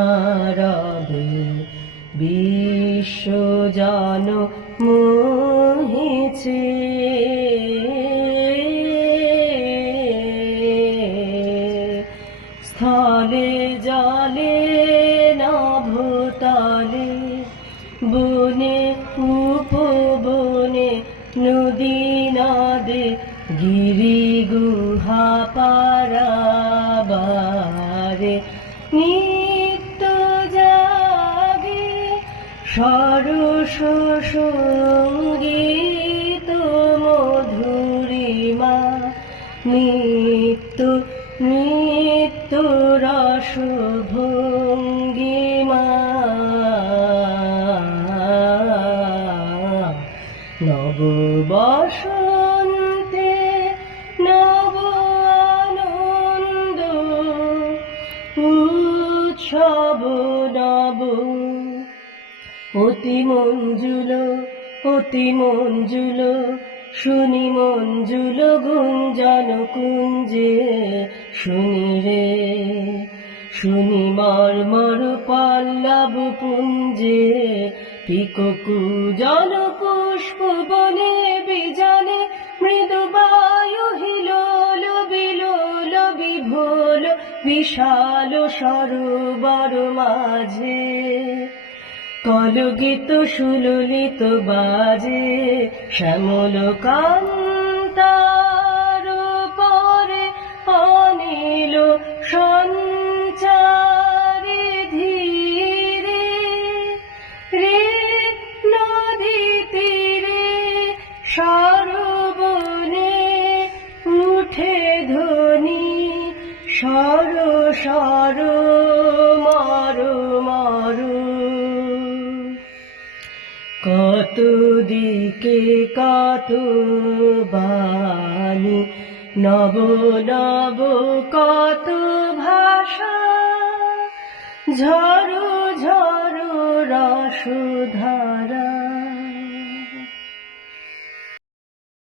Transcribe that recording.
বিশ্ববীণারবে বিশ্ব জন মোহিছে স্থলে জলে নভতলে বনে উপবনে নদী নদে গিরি গুহা পারাবারে নিত্য জাগে সরস সঙ্গীত মধুরিমা নিত্য নিত্য রস ভঙ্গিমা নব বসন্তে নব আনন্দ উৎসব নব অতি মঞ্জুল শুনি মঞ্জুল গুঞ্জন কুঞ্জে শুনি রে শুনি মর্মর পল্লব পুঞ্জে পিককুজন পুষ্প বনে বিজনে মৃদু বায়ু হিলোল বিলোল বিভোল বিশাল সরোবর মাঝে কলগীত সুললিত বাজে শ্যামল কান্তার পরে অনিল সঞ্চারে ধীরে রে নদী তীরে সরবনে উঠে ধ্বনি সর সর মর মর কত দিকে কত বাণী নব নব কত ভাষা ঝড়ো ঝড়ো রসধা